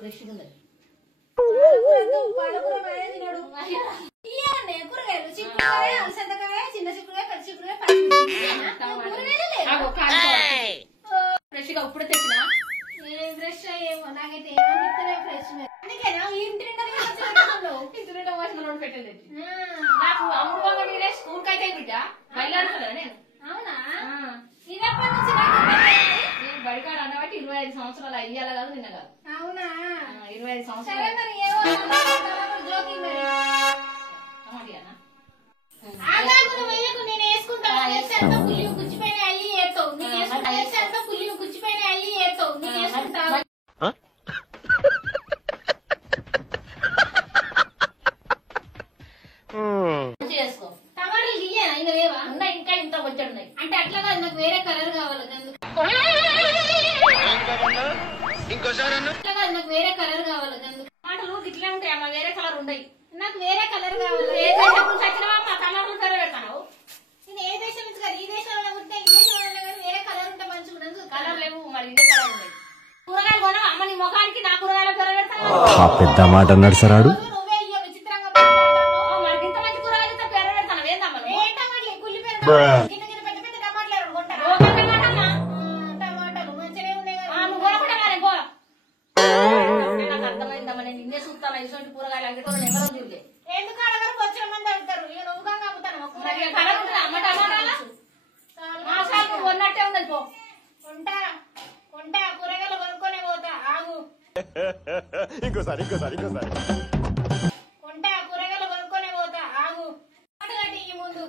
Fresh ఉంది fresh గా ఇప్పుడే తెచ్చినా ఫ్రెష్ ఏమో నాకైతే ఏమో ఫ్రెష్ ఇంటి పెట్టండి నాకు అమ్ముడు స్కూల్ కి అయితే బిడ్డ బయలుదేరుతున్నా నేను అవునా నేను బడికాడు అన్నబట్టి 25 సంవత్సరాలు అయ్యాల కాదు నిన్న కాదు అవునా 25 సంవత్సరాలు నేను వేసుకుంటాను గుచ్చిపోయిన అయ్యి ఏతావు పుల్లి గుచ్చిపోయిన అయ్యి ఏతావు నేను వేసుకుంటావు చేసుకో టమాటాలు గియ్యనా ఇంకా లేవా ఉన్నాయి ఇంకా ఇంత వచ్చాడు ఉన్నాయి అంటే అట్లా కాదు నాకు వేరే కలర్ కావాలి నాకు వేరే కలర్ కావాలి టమాటాలు ఇట్లే ఉంటాయి అమ్మా వేరే కలర్ ఉన్నాయి నాకు వేరే కలర్ కావాలి ఏ దేశం నుంచి వచ్చినా మా కలర్లు పేరు పెడతాను నేను ఏ దేశం నుంచి కాదు ఈ దేశంలో ఉంటే ఈ దేశంలో వేరే కలర్ ఉంటే మంచిగా కలర్ లేవు మరి ఇదే కలర్ ఉన్నాయి కూరగాయలు కొన అమ్మ నీ ముఖానికి నా కూరగాయల పేరు పెడతాను పెద్ద మాట అన్నాడు సరాడు టమాటాలు మంచిగా ఉన్నాయి నాకు అర్థమైందమ్మా నేను నిన్నే చూస్తాను ఇటువంటి కూరగాయలు అంటే ఎవరో చూడలే ఎందుకు అడగరు వచ్చిన మంది అడుగుతారు ఇక నువ్వుగా అమ్ముతాను కొన్నట్టే ఉన్నది పో కొంటా కూరగాయలు కొనుక్కొనే పోతా ఆగు ఇంకోసారి కొంటా కూరగాయలు కొనుక్కొనే పోతా ఆగు ఈ ముందు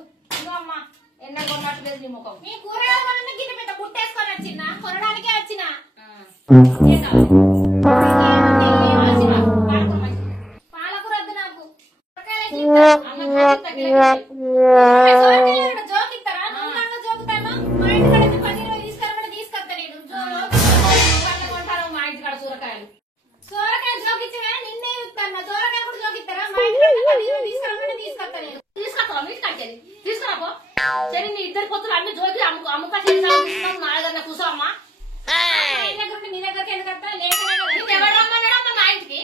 అమ్మా ఎన్న కొన్నట్లేదు నీ ముఖం నీ కూరగాయలు గిన్నె పెద్ద గుట్టేసుకొని వచ్చిన కొనడానికే వచ్చిన పాలకూర వద్దు నాకు జోకిస్తారా నువ్వు జోకుతాను మా ఇంటికాడ 10-20 తీసుకురమంటే తీసుకొస్తా నేను కొంటాను మా ఇంటికాడ సోరకాయలు జోకిచ్చినా నిన్నే ఇస్తాను సోరకాయలు కూడా జోకిస్తారా మా ఇంటికాడ 10-20 తీసుకురమంటే తీసుకొస్తా నేను తీసుకొస్తావా మీకు కట్టేది తీసుకురాపో సరే నీ ఇద్దరు పొత్తులు అన్ని జోకి అమ్ముక చేస్తాం నా దగ్గర కూర్చో అమ్మా మీ దగ్గరికి ఎందుకు వస్తా లేక ఎవరు రమ్మన్నాడమ్మా మా ఇంటికి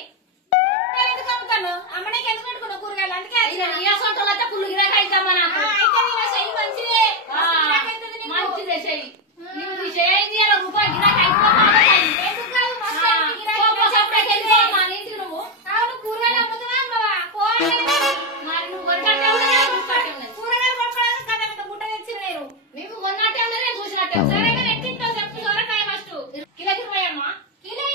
ఎందుకు అమ్ముతాను అమ్మడానికి ఎందుకు పెట్టుకున్నావు కూరగాయలు అందుకే పుల్లు గిరాకైద్దమ్మా నాకు చెయ్యి మంచిదే మంచిదే చెయ్యి చేయింది రూపాయి గిరాకీ నువ్వు అవును కూరగాయలు అమ్ముతున్నా మరి నువ్వు కూరగాయలు కొనుక్కోవడానికి కదా గుట్ట తెచ్చిన నేను నీకు కొన్నట్టే ఉన్నది నేను చూసినట్టే సరేగా ఎక్కిస్తావు చెప్పు సొరకాయ ఫస్ట్ కిలోకి 20 అమ్మా కిలో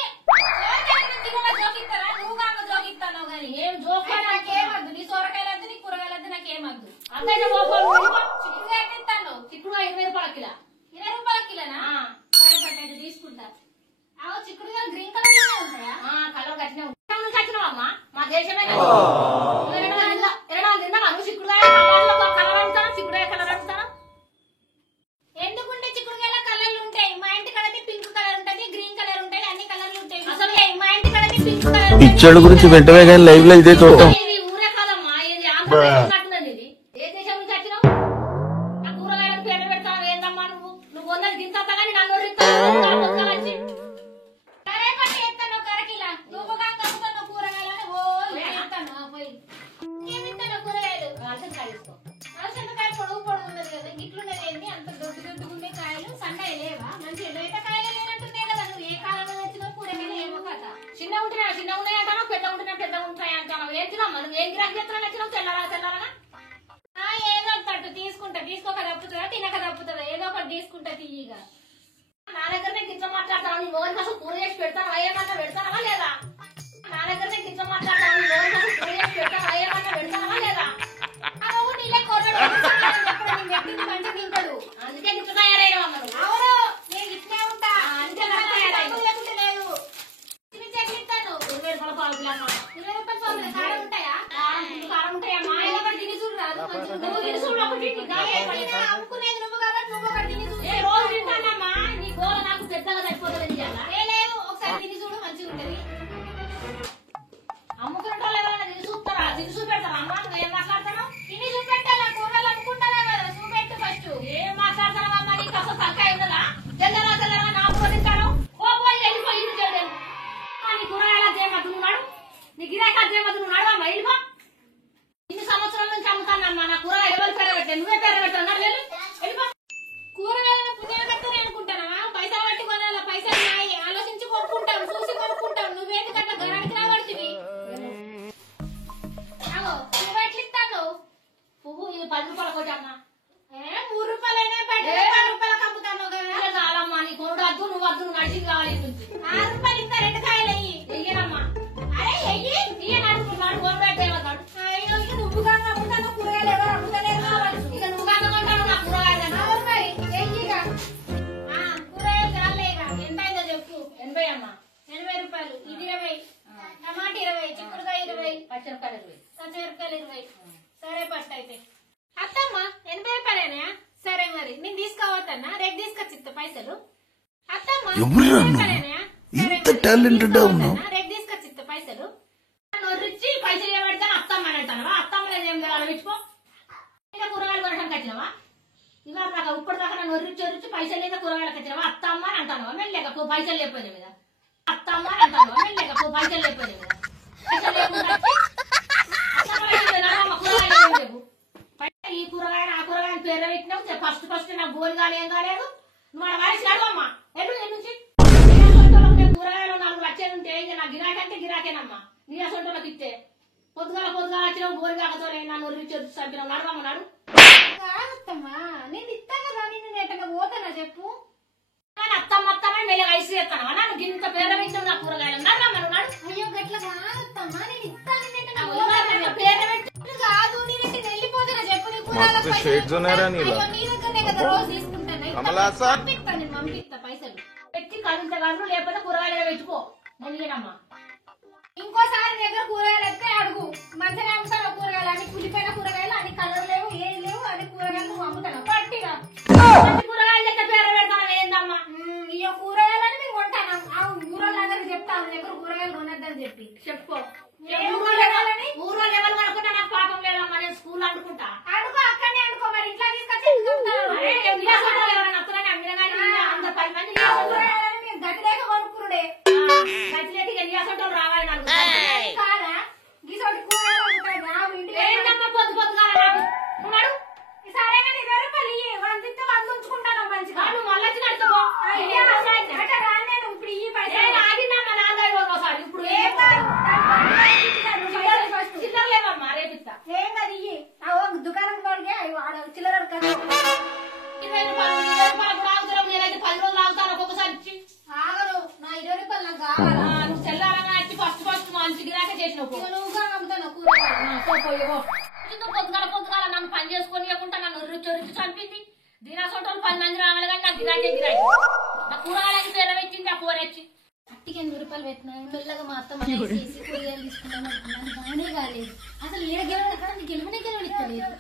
జోకిస్తారా నువ్వు కాక జోకిస్తాను కానీ ఏం జోక్ నాకేమద్దు నీ సొరకాయలు వద్దు నీ కూరగాయలు వద్దు నాకేమద్దు అంతైతే చిక్కుడుగా ఎక్కిస్తాను చిక్కుడుగా 20 రూపాయల కిలో 20 రూపాయల కిలోనా సరే పట్టేది తీసుకుంటా అవు చిక్కుడుగా గ్రీన్ కలర్ లోనే ఉంటాయా కలర్ కట్టినావమ్మా మా దేశమే తిన్నావా నువ్వు చిక్కుడుగా కలర్ అంటారా చిక్కుడుగా కలర్ అంటారా ఎందుకుంటే చిక్కుడుగాయల కలర్లు ఉంటాయి మా ఇంటి కడకి పింక్ కలర్ ఉంటది గ్రీన్ కలర్ ఉంటాయి అన్ని కలర్లు ఉంటాయి అసలు మా ఇంటి కడకి పింక్ కలర్ పిచ్చోళ్ళ గురించి వెంటనే కానీ లైవ్ లో ఇదే చూడటం ఊరే కాదమ్మా ఇది ఆంధ్రప్రదేశ్ ఇది ఏ దేశం నుంచి వచ్చినావు ఆ కూరగాయలకు పేట పెడతావు ఏందమ్మా నువ్వు ఉన్నది గింత కానీ నన్ను వచ్చి సరే పట్టి ఎత్తాను కరకిలా నువ్వు కమ్ముతాను కూరగాయలని ఓ ఎత్తాను పోయి ఏమిస్తాను కూరగాయలు అలసందకాయ పొడుగు ఉన్నది కదా గిట్లున్నది ఏంటి అంత దొడ్డుగుండే కాయలు సన్నగా లేవా మంచి లేత కాయలు లేనట్టున్నాయి కదా నువ్వు ఏ కాలంలో వచ్చినా కూరగాయలు ఏమో కదా చిన్న ఉన్నాయి అంటాను పెద్ద ఉంటాయి అంటాను ఏం తినమ్మా నువ్వు ఏం గిరాకీ చేస్తున్నా నచ్చినావు తెల్లరా ఏదో తట్టు తీసుకుంటా తీసుకోక తప్పుతుందా తినక తప్పుతుందా ఏదో ఒకటి తీసుకుంటా తీయగా నా దగ్గర నేను కింద మాట్లాడతాను నీ మోహన్ కోసం కూర చేసి పెడతాను ఏమన్నా పెడతానా లేదా నా దగ్గర నేను కింద మాట్లాడతాను నీ మోహన్ కోసం కూర చేసి పెడతాను ఏమన్నా పెడతానా లేదా నీళ్ళ మంచి తింటాడు అందుకే ఇట్లా తయారైనా అవును నేను ఇట్లే ఉంటా అంతే లేకుంటే లేదు చెప్తాను 20 రూపాయలు కారం ఉంటాయా కారం ఉంటాయమ్మా ఏదో ఒకటి తిని చూడరాదు నువ్వు తిని చూడు ఒకటి అమ్ముకునేది నువ్వు కాబట్టి నువ్వు ఒకటి తిని చూడు రోజు తింటానమ్మా నీ గోల నాకు పెద్దగా సరిపోతుంది లేదు ఒకసారి తిని చూడు మంచిగా ఉంటది అమ్ముకునే వాళ్ళు ఎవరైనా తిని చూస్తారా తిని చూపెడతారా అమ్మా నువ్వు ఏం మాట్లాడతాను తిని చూపెట్టాలా కూరలు అమ్ముకుంటారా కదా చూపెట్టు ఫస్ట్ ఏం మాట్లాడతానమ్మా నీకు అసలు తలకాయ ఉండదా తెల్లరా నా కూర తింటాను వెళ్ళిపోయి నీ కూరగాయల 10 రూపాయల కోటి అన్న 3 రూపాయలైనా పెట్టి 10 రూపాయలకు అమ్ముతాను కదా చాలమ్మా నీ కొనుడు వద్దు నువ్వు వద్దు నువ్వు నడిచింది కావాలి 6 రూపాయలు ఇంకా 2 కాయలు అయ్యి వెయ్యనమ్మా అరే ఎయ్యి ఇయ్య నడుచుకున్నాడు కొనుడు అయితే ఏమన్నాడు అయ్యో ఇక నువ్వు కాక అమ్ముతాను కూరగాయలు ఎవరు అమ్ముతలేరు కావాలి ఇక నువ్వు కాకుండా నా కూరగాయలు అవును మరి ఎయ్యిగా కూరగాయలు చాలేగా ఎంత అయిందో చెప్పు 80 అమ్మా 80 రూపాయలు ఇది 20 టమాటా 20 చిక్కుడుకాయ 20 పచ్చిమిరపకాయలు 20 పచ్చిమిరపకాయలు 20 సరే పట్టు అయితే అత్తమ్మ 80 రూపాయలేనా సరే మరి నేను తీసుకోవద్దన్నా రేపు తీసుకొచ్చిస్తా పైసలు అత్తమ్మ ఎవరురా నువ్వు? ఇంత టాలెంటెడ్ ఉన్నావు రేపు తీసుకొచ్చిస్తా పైసలు నొర్రిచ్చి పైసలు ఇవ్వబడితే అత్తమ్మని అంటావా అత్తమ్మ లేదు ఏం లేదు అలవిచ్చుకో ఇంకా కూరగాయలు కొనడానికి వచ్చినావా ఇవాళ నాకు ఇప్పుడు దాకా నొర్రిచ్చి పైసలు లేదా కూరగాయలకు వచ్చినావా అత్తమ్మ అని అంటాను మెల్లగా పైసలు లేకపోయిన మీద అత్తమ్మ అని అంటాను మెల్లగా పైసలు లేకపోయిన మీద పైసలు లేకుండా కూరగాయలు లేవు ఈ కూరగాయలు ఆ కూరగాయలు పేరు పెట్టినావు ఫస్ట్ నాకు గోలు కాలే ఏం కాలేదు నువ్వు మన వయసు నడవమ్మా ఎల్లు నుంచి కూరగాయలు 4 లక్షలు ఉంటే ఇంకా నా గిరాకీ అంటే గిరాకేనమ్మా నీ అసొంటోళ్ళకి ఇస్తే పొద్దుగాల వచ్చినావు గోలు కాకతో నన్ను రుచి చంపినావు నడవమ్మ నాడు కాదత్తమ్మా నేను ఇస్తాను కదా నేను ఎట్టగా పోతానా చెప్పు కానీ అత్తమ్మ మెల్లగా ఐసు చేస్తాను నన్ను గింత పేరు పెట్టినావు నా కూరగాయలు నడవమ్మ నువ్వు నాడు అయ్యో గట్ల కాదత్తమ్మా నేను ఇస్తాను పేరు పెట్టి కాదు నేను వెళ్ళిపోతానా చెప్పు నీ మస్తు షేడ్స్ ఉన్నారా నీలో? నీ దగ్గరనే కదా రోజు తీసుకుంటాను కమలాసా? పంపిస్తా పైసలు పెట్టి కదిలితే కాదు లేకపోతే కూరగాయలు పెట్టుకో మొదలేనమ్మా ఇంకోసారి నీ దగ్గర కూరగాయలు ఎత్తే అడుగు మంచిగా అమ్ముతాను కూరగాయలు అన్ని కులిపోయిన కూరగాయలు అన్ని కలర్ లేవు ఏం లేవు అన్ని కూరగాయలు నువ్వు అమ్ముతాను పట్టిగా కూరగాయలు లెక్క పేరు పెడతాను ఏందమ్మా ఈ కూరగాయలని మేము కొంటాను ఆ ఊరోళ్ళందరికీ చెప్తాను దగ్గర కూరగాయలు కొనొద్దని చెప్పి చెప్పుకో ఏం కూరగాయలని ఊరో లెవెల్ అనుకుంటా నాకు పాపం లేదమ్మా నేను స్కూల్ అనుకుంటా అడుగు అక్కడనే అనుకో మరి ఇంట్లో తీసుకొచ్చి ఎందుకు అమ్ముతారు? అరే విలాసంలో ఎవరైనా అత్తగానే అమ్మిన కానీ అందరు 10 మంది ఆ కూరగాయలని మేము గతి లేక కొనుక్కురుడే గట్టిలేటి విలాసంలో రావాలి నాకు కాదా గీసోటి కూరగాయలు అమ్ముతాయి రావు ఇంటికి ఏంటమ్మా పొద్దుగా నాకు ఉన్నాడు సరే కానీ 20 రూపాయలు ఇయ్యి మనం తింటే వాళ్ళు ఉంచుకుంటాను మంచిగా నువ్వు మళ్ళీ వచ్చి నడుచుకో అయ్యా, అట్లా రాను ఇప్పుడు ఇయ్యి పైసలు ఆగిందమ్మా నాన్న ఒకసారి ఇప్పుడు ఏం కాదు. చిల్లర లేవమ్మా రేపిస్తా ఏం కాదు ఇయ్యి ఆ దుకాణం వాడికి ఆడ చిల్లర కదా 20 రూపాయలు కూడా ఆగుతావు నేనైతే 10 రోజులు ఆగుతాను ఒక్కొక్కసారి ఇచ్చి ఆగను నా 20 రూపాయలు నాకు కావాలా నువ్వు తెల్లారగా వచ్చి ఫస్ట్ మంచి గిరాకే చేసినావు ఇక నువ్వుగా అమ్ముతాను కూరగాయలు పొద్దుగాల నన్ను పని చేసుకొని ఇవ్వకుండా నన్ను రుచి చంపింది దినాసోటోళ్ళు 10 మంది రావాలి కానీ నాకు గిరాకే గిరాకి నా కూరగాయలకి పేర పెట్టింది ఆ కూర వచ్చి అట్టికి 8 రూపాయలు పెట్టినా మెల్లగా మా అత్త చేసి కూరగాయలు తీసుకుంటాను అనుకున్నాను బాగానే కాలేదు అసలు ఏ గెలవని గెలవనే గెలవనిస్తలేదు